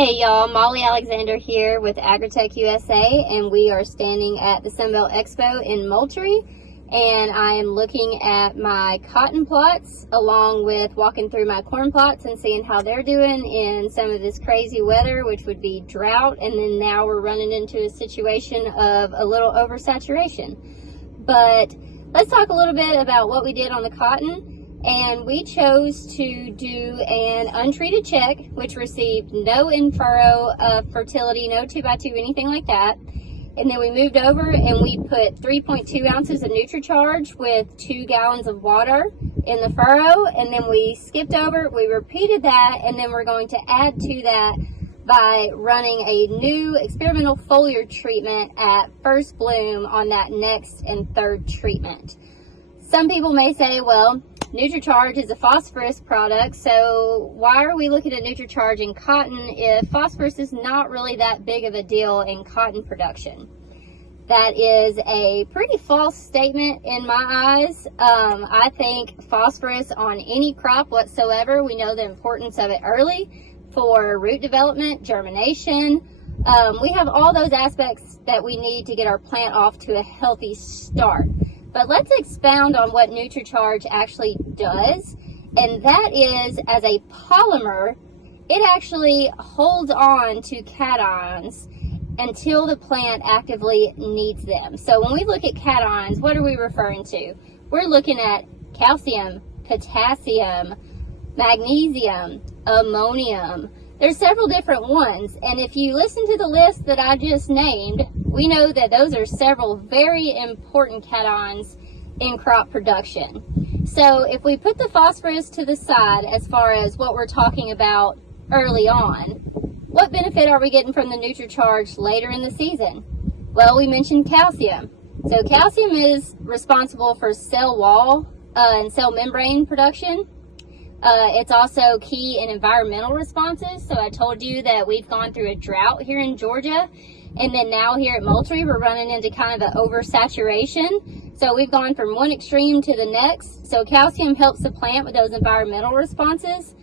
Hey y'all, Molly Alexander here with AgroTech USA, and we are standing at the Sunbelt Expo in Moultrie, and I am looking at my cotton plots along with walking through my corn plots and seeing how they're doing in some of this crazy weather, which would be drought, and then now we're running into a situation of a little oversaturation. But let's talk a little bit about what we did on the cotton. And we chose to do an untreated check, which received no in-furrow fertility, no 2x2, anything like that. And then we moved over and we put 3.2 ounces of NutriCharge with 2 gallons of water in the furrow. And then we skipped over, we repeated that, and then we're going to add to that by running a new experimental foliar treatment at first bloom on that next and third treatment. Some people may say, well, NutriCharge is a phosphorus product, so why are we looking at NutriCharge in cotton if phosphorus is not really that big of a deal in cotton production? That is a pretty false statement in my eyes. I think phosphorus on any crop whatsoever, we know the importance of it early for root development, germination. We have all those aspects that we need to get our plant off to a healthy start. But let's expound on what NutriCharge actually does, and that is, as a polymer, it actually holds on to cations until the plant actively needs them. So when we look at cations, what are we referring to? We're looking at calcium, potassium, magnesium, ammonium. There's several different ones, and if you listen to the list that I just named, we know that those are several very important cations in crop production. So if we put the phosphorus to the side as far as what we're talking about early on, what benefit are we getting from the NutriCharge later in the season? Well, we mentioned calcium. So calcium is responsible for cell wall and cell membrane production. It's also key in environmental responses. So I told you that we've gone through a drought here in Georgia, and then now here at Moultrie, we're running into kind of an oversaturation. So we've gone from one extreme to the next. So calcium helps the plant with those environmental responses.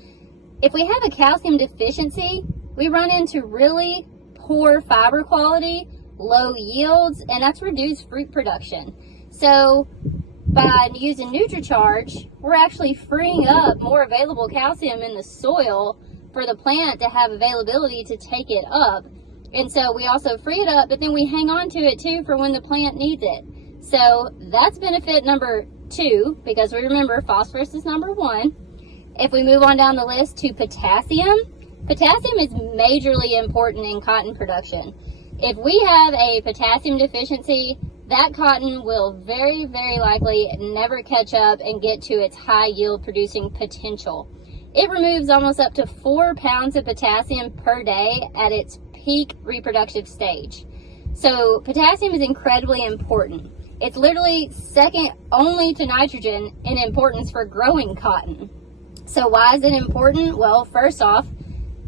If we have a calcium deficiency, we run into really poor fiber quality, low yields, and that's reduced fruit production. So by using NutriCharge, we're actually freeing up more available calcium in the soil for the plant to have availability to take it up. And so we also free it up, but then we hang on to it too for when the plant needs it. So that's benefit number 2, because we remember phosphorus is number 1. If we move on down the list to potassium, potassium is majorly important in cotton production. If we have a potassium deficiency, that cotton will very, very likely never catch up and get to its high yield producing potential. It removes almost up to 4 pounds of potassium per day at its peak reproductive stage. So potassium is incredibly important. It's literally second only to nitrogen in importance for growing cotton. So why is it important? Well, first off,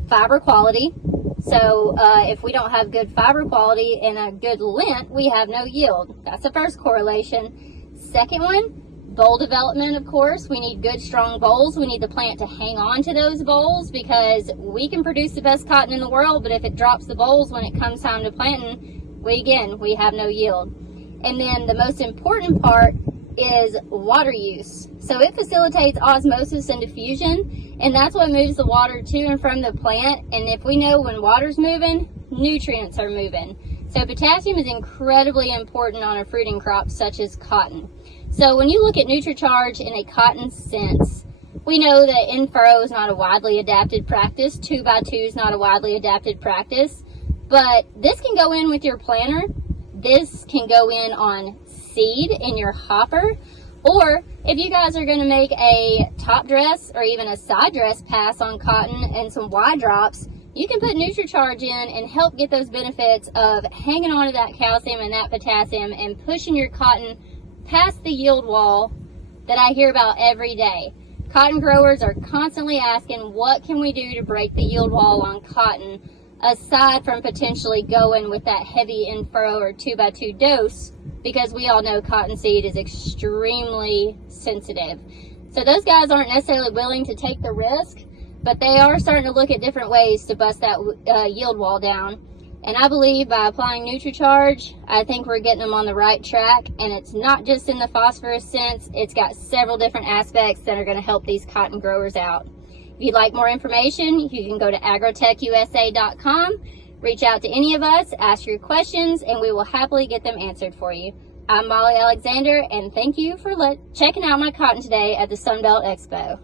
fiber quality. So if we don't have good fiber quality and a good lint, we have no yield. That's the first correlation. Second one, boll development, of course. We need good, strong bolls. We need the plant to hang on to those bolls, because we can produce the best cotton in the world, but if it drops the bolls when it comes time to planting, we have no yield. And then the most important part is water use. So it facilitates osmosis and diffusion, and that's what moves the water to and from the plant. And if we know when water's moving, nutrients are moving. So potassium is incredibly important on a fruiting crop such as cotton. So when you look at NutriCharge in a cotton sense, we know that in-furrow is not a widely adapted practice, 2x2 is not a widely adapted practice, but this can go in with your planter. This can go in on seed in your hopper, or if you guys are going to make a top dress or even a side dress pass on cotton and some Y drops, you can put NutriCharge in and help get those benefits of hanging on to that calcium and that potassium and pushing your cotton past the yield wall that I hear about every day. Cotton growers are constantly asking, what can we do to break the yield wall on cotton, aside from potentially going with that heavy in-furrow or 2x2 dose, because we all know cottonseed is extremely sensitive. So those guys aren't necessarily willing to take the risk but they are starting to look at different ways to bust that yield wall down. And I believe by applying NutriCharge, I think we're getting them on the right track. And it's not just in the phosphorus sense, it's got several different aspects that are going to help these cotton growers out. If you'd like more information, you can go to agrotechusa.com, reach out to any of us, ask your questions, and we will happily get them answered for you. I'm Molly Alexander, and thank you for checking out my cotton today at the Sunbelt Expo.